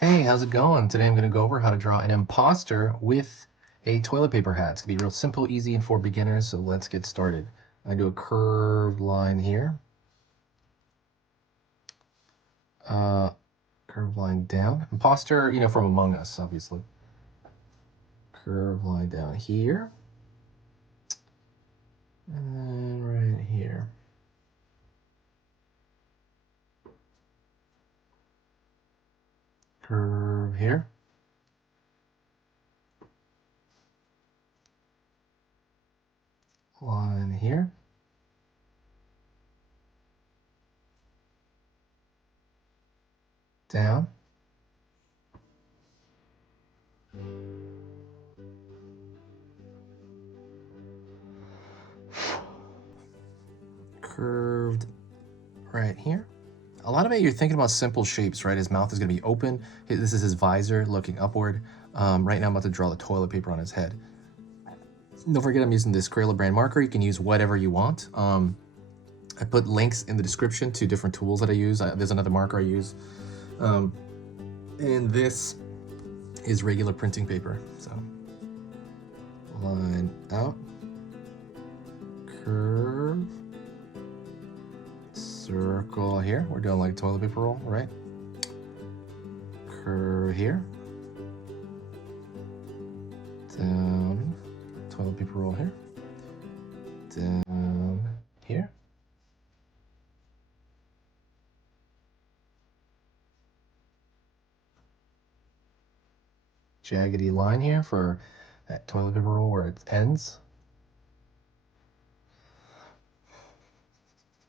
Hey, how's it going? Today I'm going to go over how to draw an imposter with a toilet paper hat. It's going to be real simple, easy, and for beginners, so let's get started. I do a curved line here, uh, curved line down. Imposter, from Among Us, obviously. Curved line down here, and then right here. Curve here. Line here. Down. Curved right here. A lot of it, you're thinking about simple shapes, right? His mouth is going to be open. This is his visor looking upward. Right now I'm about to draw the toilet paper on his head. Don't forget I'm using this Crayola brand marker. You can use whatever you want. I put links in the description to different tools that I use. There's another marker I use. And this is regular printing paper. So line out, curve, circle here. We're doing like toilet paper roll, right? Curve here. Down, toilet paper roll here. Down here. Jaggedy line here for that toilet paper roll where it ends.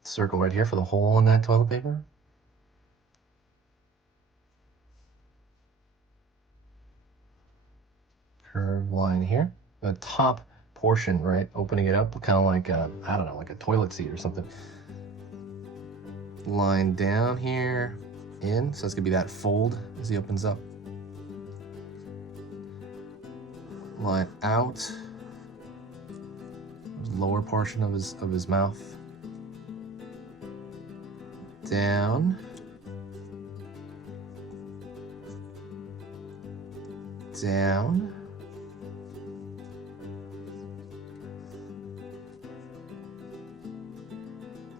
Circle right here for the hole in that toilet paper. Curved line here. The top portion, right? Opening it up, kind of like a, I don't know, like a toilet seat or something. Line down here, in. So it's gonna be that fold as he opens up. Line out. Lower portion of his mouth. Down. Down.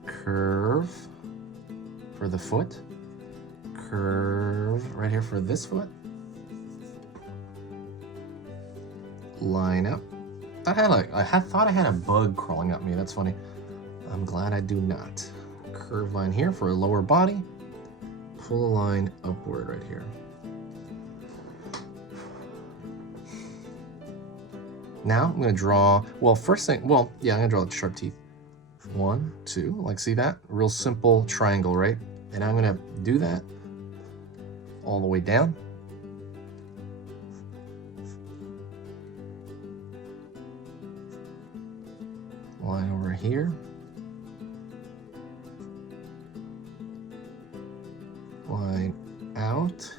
Curve for the foot. Curve right here for this foot. Line up. I thought I had a bug crawling up me. That's funny. I'm glad I do not. Curve line here for a lower body. Pull a line upward right here. Now I'm gonna draw, well, first thing, I'm gonna draw the sharp teeth. 1, 2, like see that? Real simple triangle, right? And I'm gonna do that all the way down. Line over here. Line out.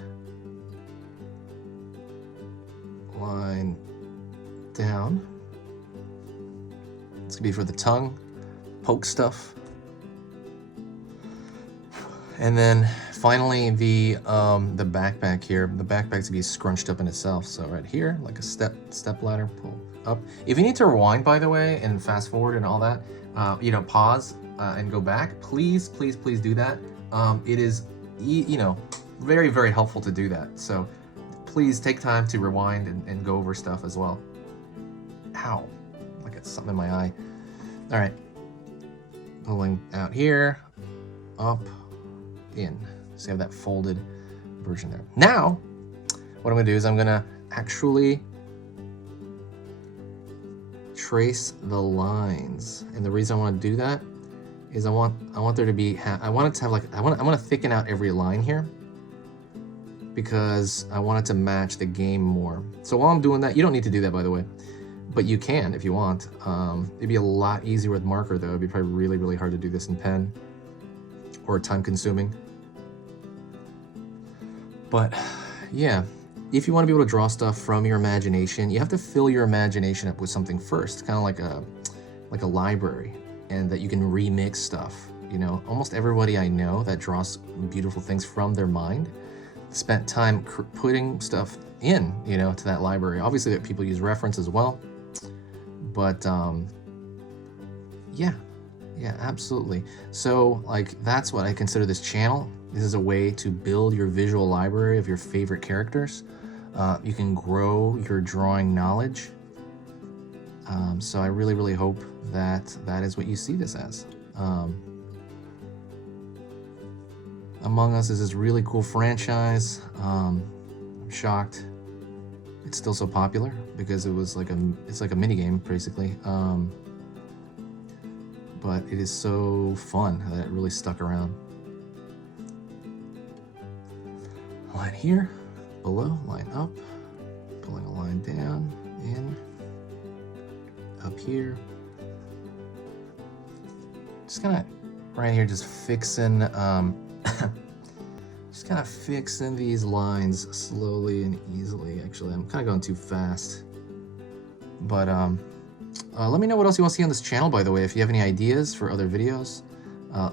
Line down. It's gonna be for the tongue, poke stuff. And then finally the backpack here. The backpack's gonna be scrunched up in itself. So right here, like a step ladder, pull up. If you need to rewind, by the way, and fast forward and all that, pause and go back, please do that. It is, very, very helpful to do that. So please take time to rewind and go over stuff as well. Ow, I got something in my eye. All right, pulling out here, up, in. So you have that folded version there. Now, what I'm gonna do is I'm gonna actually trace the lines. And the reason I wanna do that is I want there to be, I want it to have like, I want to thicken out every line here because I want it to match the game more. So while I'm doing that, you don't need to do that, by the way, but you can if you want. It'd be a lot easier with marker though. It'd be probably really, really hard to do this in pen or time consuming. But yeah, if you want to be able to draw stuff from your imagination, you have to fill your imagination up with something first, kind of like a library, and that you can remix stuff. Almost everybody I know that draws beautiful things from their mind, spent time putting stuff in, you know, to that library. Obviously, people use reference as well, but yeah, absolutely. So like that's what I consider this channel. This is a way to build your visual library of your favorite characters. You can grow your drawing knowledge. So I really hope that that is what you see this as. Among Us is this really cool franchise. I'm shocked it's still so popular because it's like a mini game basically. But it is so fun that it really stuck around. Line here, below, line up, pulling a line down, in, up here. Just kind of right here, just fixing, just kind of fixing these lines slowly and easily. Actually, I'm kind of going too fast. But let me know what else you want to see on this channel, by the way. If you have any ideas for other videos,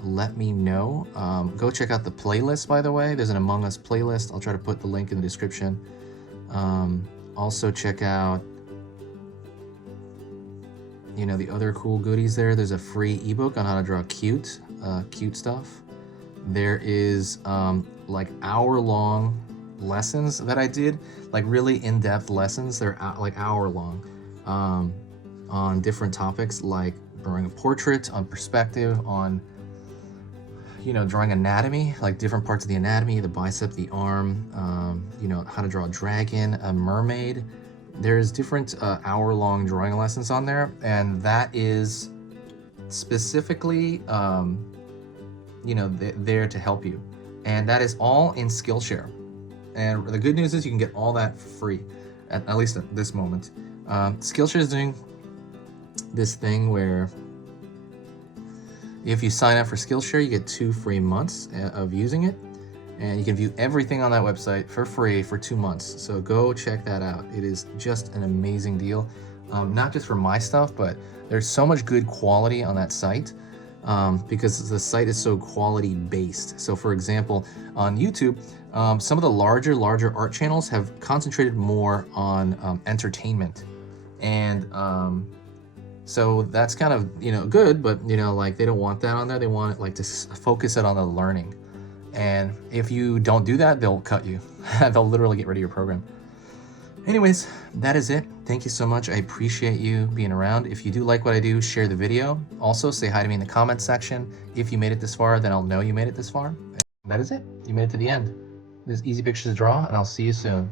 let me know. Go check out the playlist, by the way. There's an Among Us playlist. I'll try to put the link in the description. Also check out, you know, the other cool goodies there. There's a free ebook on how to draw cute stuff. There is like hour-long lessons that I did, like really in-depth lessons. They're like hour-long on different topics, like drawing a portrait, on perspective, on, you know, drawing anatomy, like different parts of the anatomy, the bicep, the arm, you know, how to draw a dragon, a mermaid. There's different hour-long drawing lessons on there, and that is specifically, you know, there to help you. And that is all in Skillshare. And the good news is you can get all that for free, at least at this moment. Skillshare is doing this thing where if you sign up for Skillshare, you get 2 free months of using it, and you can view everything on that website for free for 2 months. So go check that out. It is just an amazing deal, not just for my stuff, but there's so much good quality on that site because the site is so quality based. So for example, on YouTube, some of the larger art channels have concentrated more on entertainment, and so that's kind of, you know, good, but, you know, like they don't want that on there. They want it like to focus it on the learning. And if you don't do that, they'll cut you. They'll literally get rid of your program. Anyways, that is it. Thank you so much. I appreciate you being around. If you do like what I do, share the video. Also, say hi to me in the comments section. If you made it this far, then I'll know you made it this far. And that is it. You made it to the end. This is Easy Pictures to Draw, and I'll see you soon.